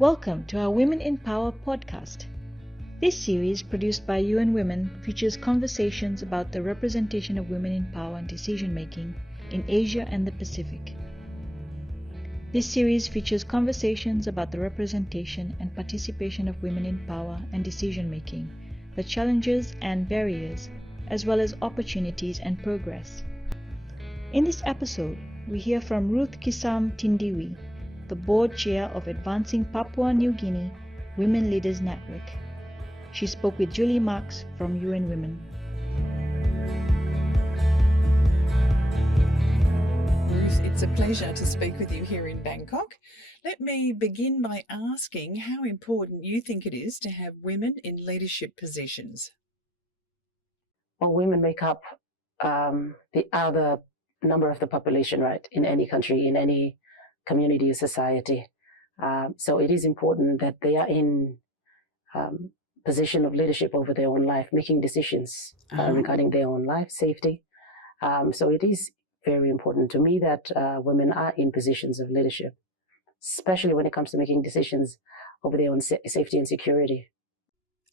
Welcome to our Women in Power podcast. This series, produced by UN Women, features conversations about the representation of women in power and decision-making in Asia and the Pacific. This series features conversations about the representation and participation of women in power and decision-making, the challenges and barriers, as well as opportunities and progress. In this episode, we hear from Ruth Kissam-Tindiwi, the board chair of Advancing Papua New Guinea Women Leaders Network. She spoke with Julie Marks from UN Women. Ruth, it's a pleasure to speak with you here in Bangkok. Let me begin by asking how important you think it is to have women in leadership positions. Well, women make up the other number of the population, right, in any country, in any community or society. So it is important that they are in position of leadership over their own life, making decisions regarding their own life, safety. So it is very important to me that women are in positions of leadership, especially when it comes to making decisions over their own safety and security.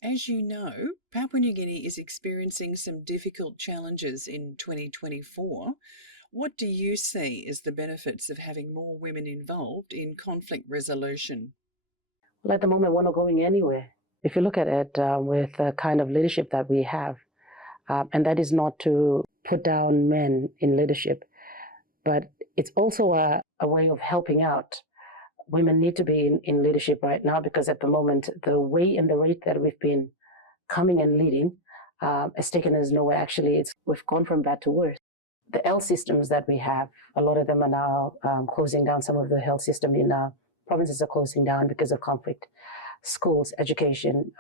As you know, Papua New Guinea is experiencing some difficult challenges in 2024. What do you see as the benefits of having more women involved in conflict resolution? Well, at the moment, we're not going anywhere. If you look at it with the kind of leadership that we have, and that is not to put down men in leadership, but it's also a way of helping out. Women need to be in leadership right now because at the moment, the way and the rate that we've been coming and leading has taken us nowhere. Actually, we've gone from bad to worse. The health systems that we have, a lot of them are now closing down. Some of the health system in provinces are closing down because of conflict. Schools, education,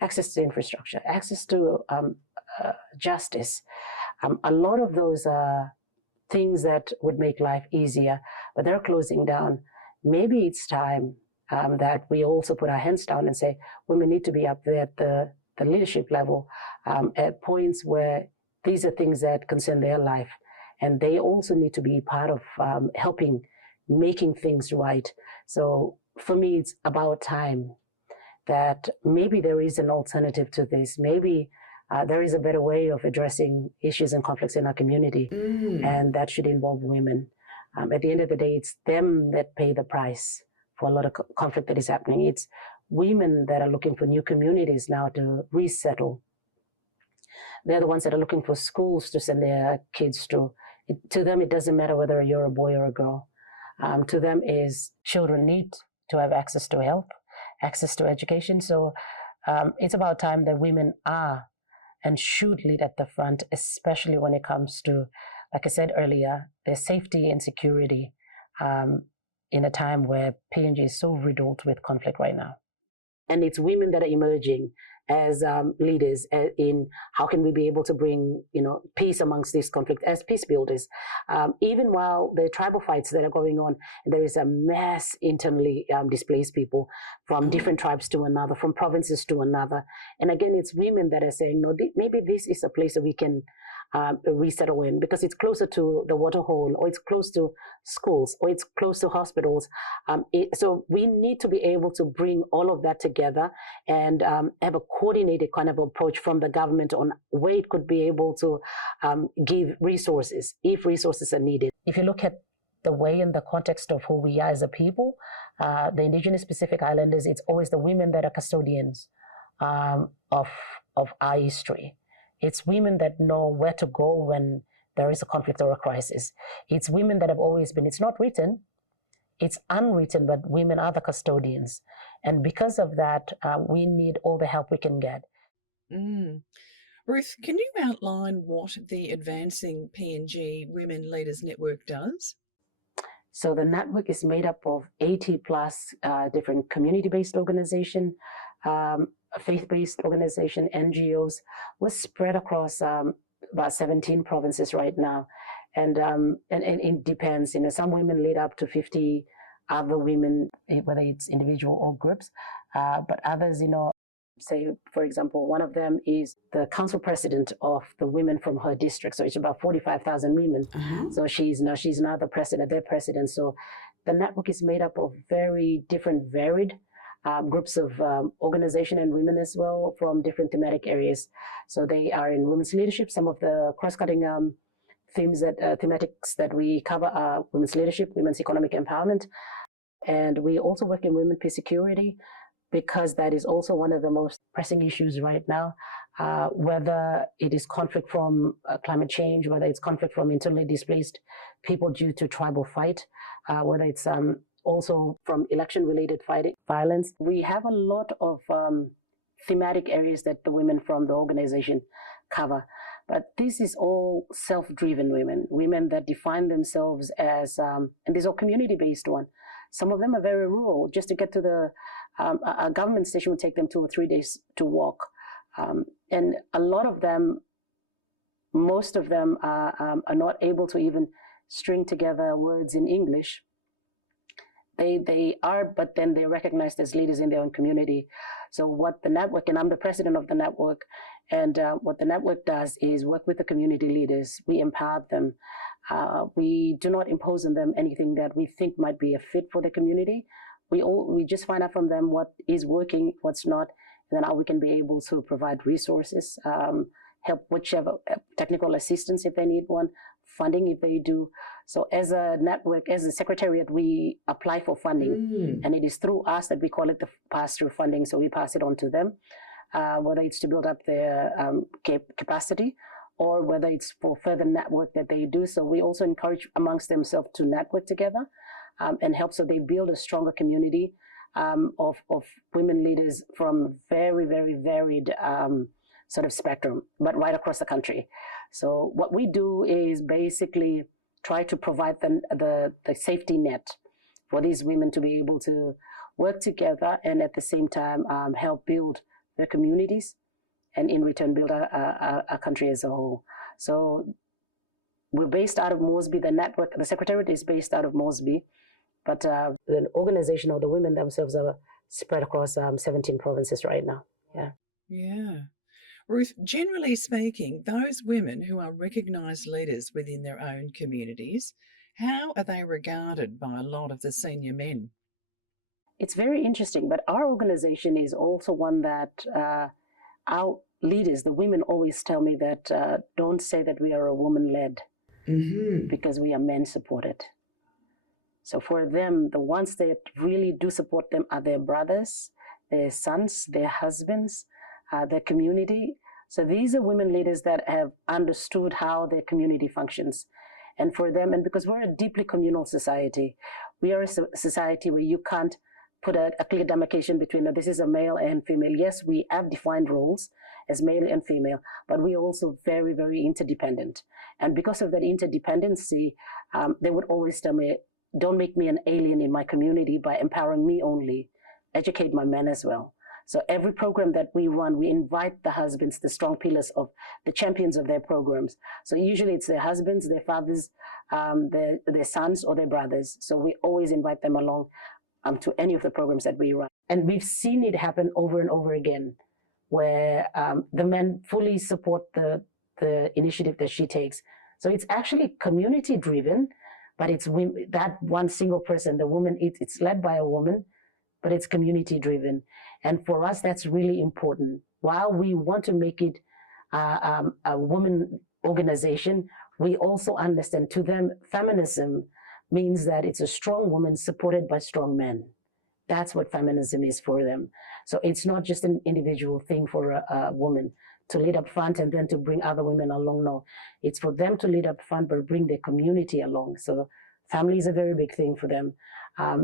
access to infrastructure, access to justice. A lot of those are things that would make life easier, but they're closing down. Maybe it's time that we also put our hands down and say women need to be up there at the leadership level at points where these are things that concern their life. And they also need to be part of helping making things right. So for me, it's about time that maybe there is an alternative to this. Maybe there is a better way of addressing issues and conflicts in our community. And that should involve women. At the end of the day, it's them that pay the price for a lot of conflict that is happening. It's women that are looking for new communities now to resettle. They're the ones that are looking for schools to send their kids to. To them, it doesn't matter whether you're a boy or a girl. To them is children need to have access to health, access to education. So it's about time that women are and should lead at the front, especially when it comes to, like I said earlier, their safety and security in a time where PNG is so riddled with conflict right now. And it's women that are emerging as leaders in how can we be able to bring peace amongst this conflict as peace builders. Even while the tribal fights that are going on, there is a mass internally displaced people from different tribes to another, from provinces to another. And again, it's women that are saying, no, maybe this is a place that we can resettle in because it's closer to the water hole, or it's close to schools, or it's close to hospitals. So we need to be able to bring all of that together and have a coordinated kind of approach from the government on where it could be able to give resources if resources are needed. If you look at the way in the context of who we are as a people, the Indigenous Pacific Islanders, it's always the women that are custodians of our history. It's women that know where to go when there is a conflict or a crisis. It's women that have always been, it's not written, it's unwritten, but women are the custodians. And because of that, we need all the help we can get. Ruth, can you outline what the Advancing PNG Women Leaders Network does? So the network is made up of 80 plus different community-based organizations, faith-based organization, NGOs. We're spread across about 17 provinces right now. And it depends. Some women lead up to 50 other women, whether it's individual or groups. But others, Say, for example, one of them is the council president of the women from her district. So it's about 45,000 women. So she's now the president, their president. So the network is made up of very different, varied groups of organization and women as well from different thematic areas. So they are in women's leadership. Some of the cross-cutting thematics that we cover are women's leadership, women's economic empowerment, and we also work in women peace security, because that is also one of the most pressing issues right now, whether it is conflict from climate change, whether it's conflict from internally displaced people due to tribal fight, whether it's also from election-related violence. We have a lot of thematic areas that the women from the organization cover. But this is all self-driven women that define themselves as, and these are community-based one. Some of them are very rural. Just to get to the a government station would take them 2 or 3 days to walk. And a lot of them, most of them are not able to even string together words in English. They are, but then they're recognized as leaders in their own community. So what the network, and I'm the president of the network, and what the network does is work with the community leaders. We empower them. We do not impose on them anything that we think might be a fit for the community. We just find out from them what is working, what's not, and then how we can be able to provide resources, help whichever technical assistance if they need one, funding if they do. So as a network, as a secretariat, we apply for funding, and it is through us that we call it the pass-through funding. So we pass it on to them, whether it's to build up their capacity or whether it's for further network that they do. So we also encourage amongst themselves to network together and help so they build a stronger community of women leaders from very, very varied sort of spectrum, but right across the country. So what we do is basically try to provide them the safety net for these women to be able to work together and at the same time help build their communities and in return build a country as a whole. So we're based out of Moresby. The network, the secretariat is based out of Moresby, but the organization or the women themselves are spread across 17 provinces right now. Yeah. Yeah. Ruth, generally speaking, those women who are recognised leaders within their own communities, how are they regarded by a lot of the senior men? It's very interesting, but our organization is also one that our leaders, the women, always tell me that don't say that we are a woman-led because we are men-supported. So for them, the ones that really do support them are their brothers, their sons, their husbands, their community. So these are women leaders that have understood how their community functions. And for them, and because we're a deeply communal society, we are a society where you can't put a clear demarcation between this is a male and female. Yes, we have defined roles as male and female, but we're also very, very interdependent. And because of that interdependency, they would always tell me, don't make me an alien in my community by empowering me only, educate my men as well. So every program that we run, we invite the husbands, the strong pillars of the champions of their programs. So usually it's their husbands, their fathers, their sons or their brothers. So we always invite them along to any of the programs that we run. And we've seen it happen over and over again, where the men fully support the initiative that she takes. So it's actually community driven, but it's that one single person, the woman, it's led by a woman, but it's community driven. And for us, that's really important. While we want to make it a woman organization, we also understand to them, feminism means that it's a strong woman supported by strong men. That's what feminism is for them. So it's not just an individual thing for a woman to lead up front and then to bring other women along. No, it's for them to lead up front, but bring their community along. So family is a very big thing for them.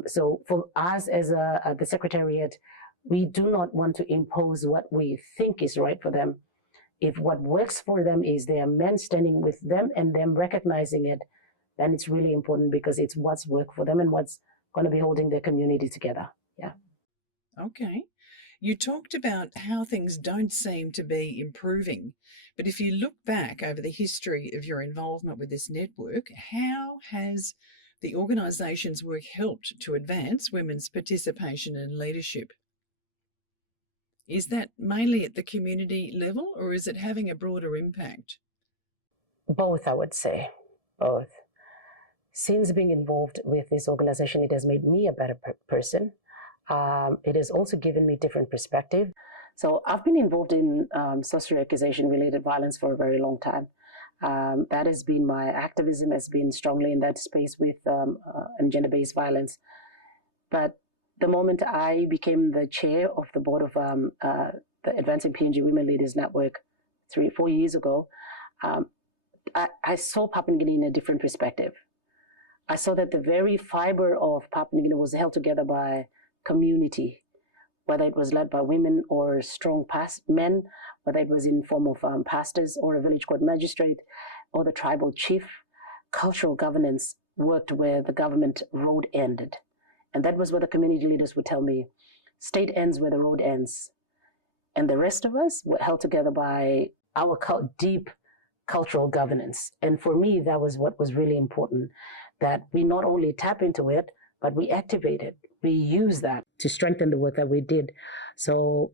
So for us as the Secretariat, we do not want to impose what we think is right for them. If what works for them is there are men standing with them and them recognizing it, then it's really important because it's what's worked for them and what's going to be holding their community together. Yeah. Okay. You talked about how things don't seem to be improving, but if you look back over the history of your involvement with this network, how has the organisation's work helped to advance women's participation and leadership Is that mainly at the community level, or is it having a broader impact? Both, I would say. Both. Since being involved with this organization, it has made me a better person. It has also given me different perspective. So I've been involved in sorcery accusation related violence for a very long time. That has been my activism, has been strongly in that space with and gender-based violence. But the moment I became the chair of the board of the Advancing PNG Women Leaders Network 3-4 years ago, I saw Papua New Guinea in a different perspective. I saw that the very fiber of Papua New Guinea was held together by community, whether it was led by women or strong men, whether it was in form of pastors or a village court magistrate or the tribal chief. Cultural governance worked where the government road ended. And that was what the community leaders would tell me. State ends where the road ends. And the rest of us were held together by our deep cultural governance. And for me, that was what was really important, that we not only tap into it, but we activate it. We use that to strengthen the work that we did. So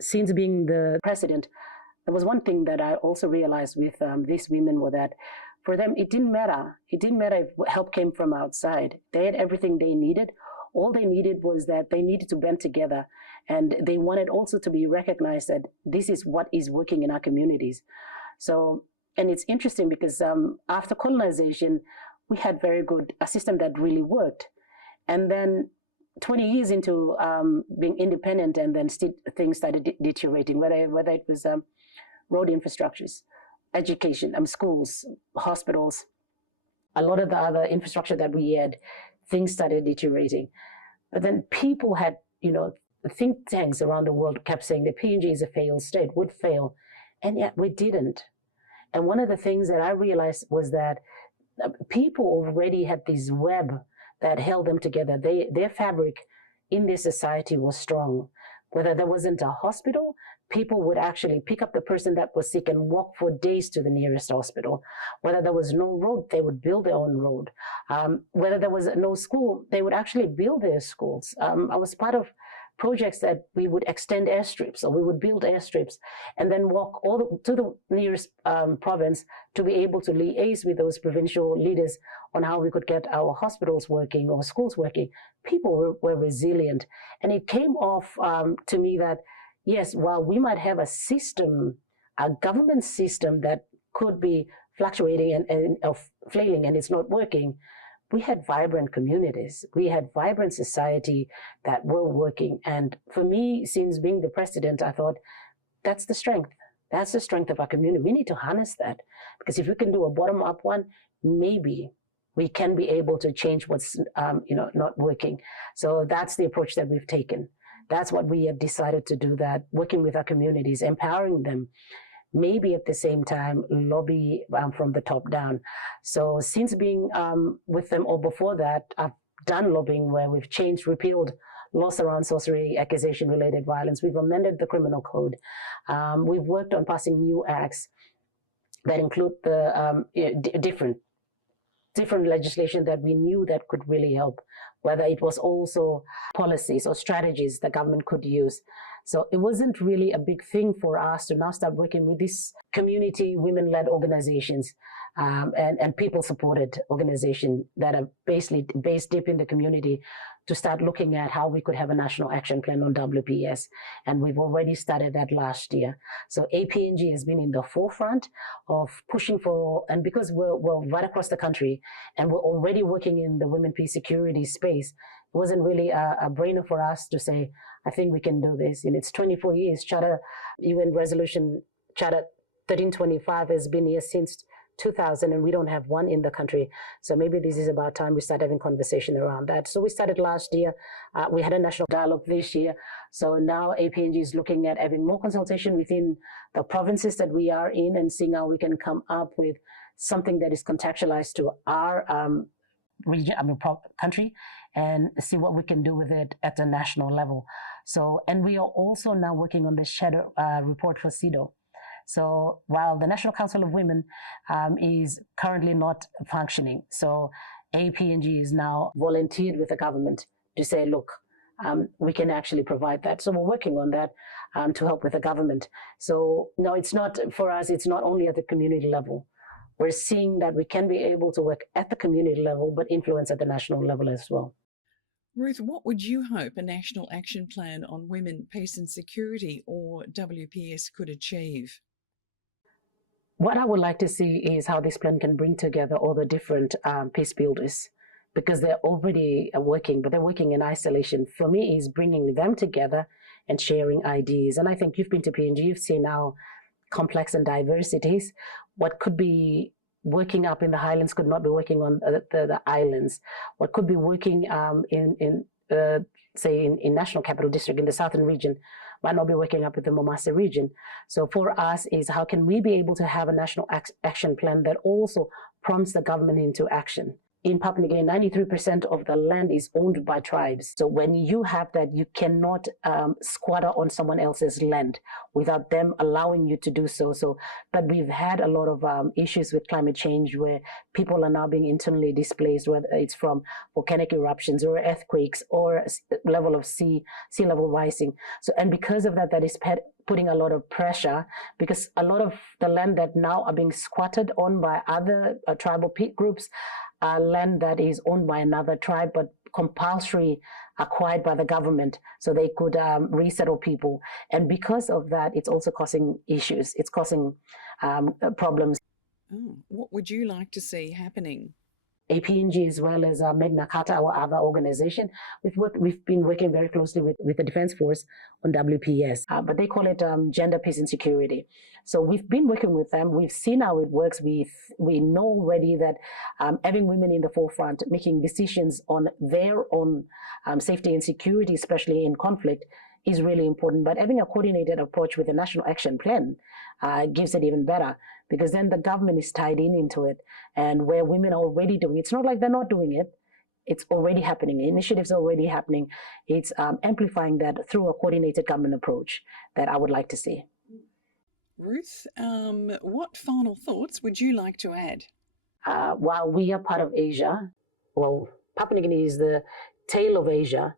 since being the president, there was one thing that I also realized with these women were that for them, it didn't matter. It didn't matter if help came from outside. They had everything they needed. All they needed was that they needed to band together, and they wanted also to be recognized that this is what is working in our communities. So, and it's interesting because after colonization, we had a system that really worked. And then 20 years into being independent, and then things started deteriorating, whether it was road infrastructures, education, schools, hospitals, a lot of the other infrastructure that we had, things started deteriorating. But then people had, think tanks around the world kept saying the PNG is a failed state, would fail. And yet we didn't. And one of the things that I realized was that people already had this web that held them together. Their fabric in their society was strong. Whether there wasn't a hospital, people would actually pick up the person that was sick and walk for days to the nearest hospital. Whether there was no road, they would build their own road. Whether there was no school, they would actually build their schools. I was part of projects that we would extend airstrips, or we would build airstrips and then walk to the nearest province to be able to liaise with those provincial leaders on how we could get our hospitals working or schools working. People were resilient. And it came off to me that, yes, while we might have a system, a government system that could be fluctuating and flailing and it's not working, we had vibrant communities. We had vibrant society that were working. And for me, since being the president, I thought that's the strength. That's the strength of our community. We need to harness that, because if we can do a bottom-up one, maybe we can be able to change what's not working. So that's the approach that we've taken. That's what we have decided to do, that working with our communities, empowering them, maybe at the same time lobby from the top down. So since being with them, or before that, I've done lobbying where we've repealed laws around sorcery, accusation-related violence. We've amended the criminal code. We've worked on passing new acts that include the different legislation that we knew that could really help, whether it was also policies or strategies the government could use. So it wasn't really a big thing for us to now start working with these community women-led organizations and people-supported organizations that are basically based deep in the community, to start looking at how we could have a national action plan on WPS. And we've already started that last year. So APNG has been in the forefront of pushing for, and because we're right across the country and we're already working in the women peace security space, it wasn't really a brainer for us to say, I think we can do this. And it's 24 years. UN Resolution Charter 1325 has been here since 2000, and we don't have one in the country. So maybe this is about time we start having conversation around that. So we started last year. We had a national dialogue this year. So now APNG is looking at having more consultation within the provinces that we are in, and seeing how we can come up with something that is contextualized to our region, country, and see what we can do with it at the national level. So, and we are also now working on the shadow report for CEDAW. So while the National Council of Women is currently not functioning, so APNG is now volunteered with the government to say, look, we can actually provide that. So we're working on that to help with the government. So no, it's not, for us, it's not only at the community level. We're seeing that we can be able to work at the community level, but influence at the national level as well. Ruth, what would you hope a National Action Plan on Women, Peace and Security, or WPS, could achieve? What I would like to see is how this plan can bring together all the different peace builders, because they're already working, but they're working in isolation. For me, is bringing them together and sharing ideas. And I think you've been to PNG, you've seen how complex and diversities. What could be working up in the highlands could not be working on the islands. What could be working in National Capital District in the southern region might not be working up with the Momasa region. So for us is how can we be able to have a national action plan that also prompts the government into action? In Papua New Guinea, 93% of the land is owned by tribes. So when you have that, you cannot squatter on someone else's land without them allowing you to do so. But we've had a lot of issues with climate change where people are now being internally displaced, whether it's from volcanic eruptions or earthquakes or level of sea level rising. So, and because of that, that is putting a lot of pressure, because a lot of the land that now are being squatted on by other tribal groups, land that is owned by another tribe, but compulsory acquired by the government so they could resettle people. And because of that, it's also causing issues. It's causing problems. Oh, what would you like to see happening? APNG as well as Magna Carta, our other organization, we've been working very closely with the Defense Force on WPS, but they call it Gender, Peace and Security. So we've been working with them. We've seen how it works. We know already that having women in the forefront, making decisions on their own safety and security, especially in conflict, is really important. But having a coordinated approach with a national action plan gives it even better, because then the government is tied into it. And where women are already doing it, it's not like they're not doing it. It's already happening. Initiatives are already happening. It's amplifying that through a coordinated government approach that I would like to see. Ruth, what final thoughts would you like to add? While we are part of Asia, well, Papua New Guinea is the tail of Asia,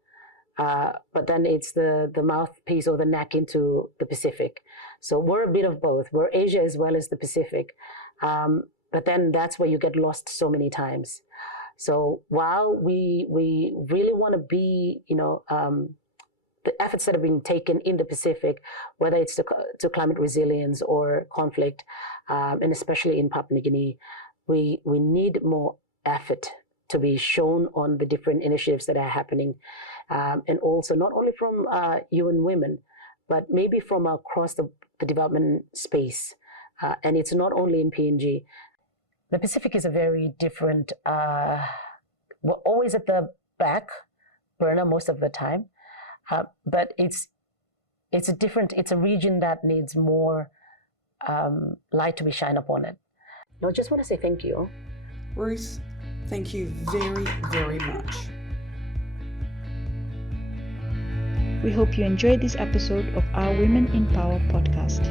but then it's the mouthpiece or the neck into the Pacific. So we're a bit of both. We're Asia as well as the Pacific. But then that's where you get lost so many times. So while we really want to be, the efforts that have been taken in the Pacific, whether it's to climate resilience or conflict, and especially in Papua New Guinea, we need more effort to be shown on the different initiatives that are happening. And also not only from UN Women, but maybe from across the development space. And it's not only in PNG. The Pacific is a very different, we're always at the back burner most of the time, but it's a region that needs more light to be shined upon it. I just want to say thank you. Ruth, thank you very, very much. We hope you enjoyed this episode of our Women in Power podcast.